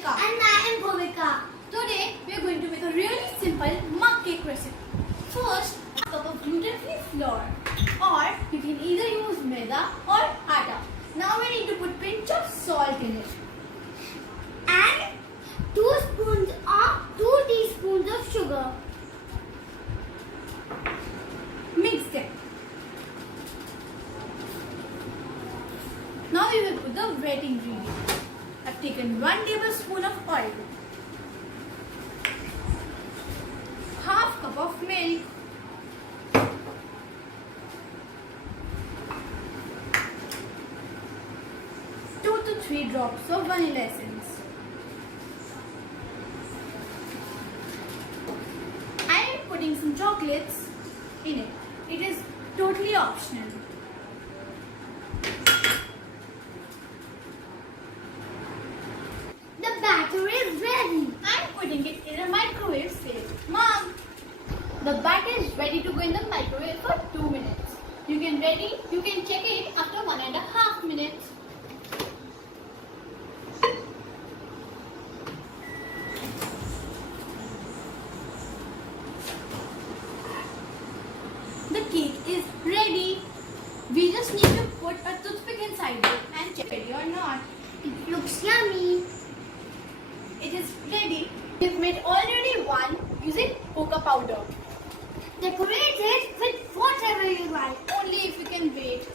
Ritika. And I am Bhumika. Today we are going to make a really simple mug cake recipe. First, a cup of gluten-free flour, or you can either use maida or atta. Now we need to put pinch of salt in it. And 2 teaspoons of sugar. Mix them. Now we will put the wet ingredients. I've taken 1 tablespoon of oil, half cup of milk, two to 3 drops of vanilla essence. I am putting some chocolates in it. It is totally optional. The batter is ready. I am putting it in a microwave safe mug. The batter is ready to go in the microwave for 2 minutes. You can check it after 1.5 minutes. The cake is ready. We just need to put a toothpick inside it and check it or not. It looks yummy. It is ready. We've made already one using cocoa powder. Decorate it with whatever you like. Only if you can wait.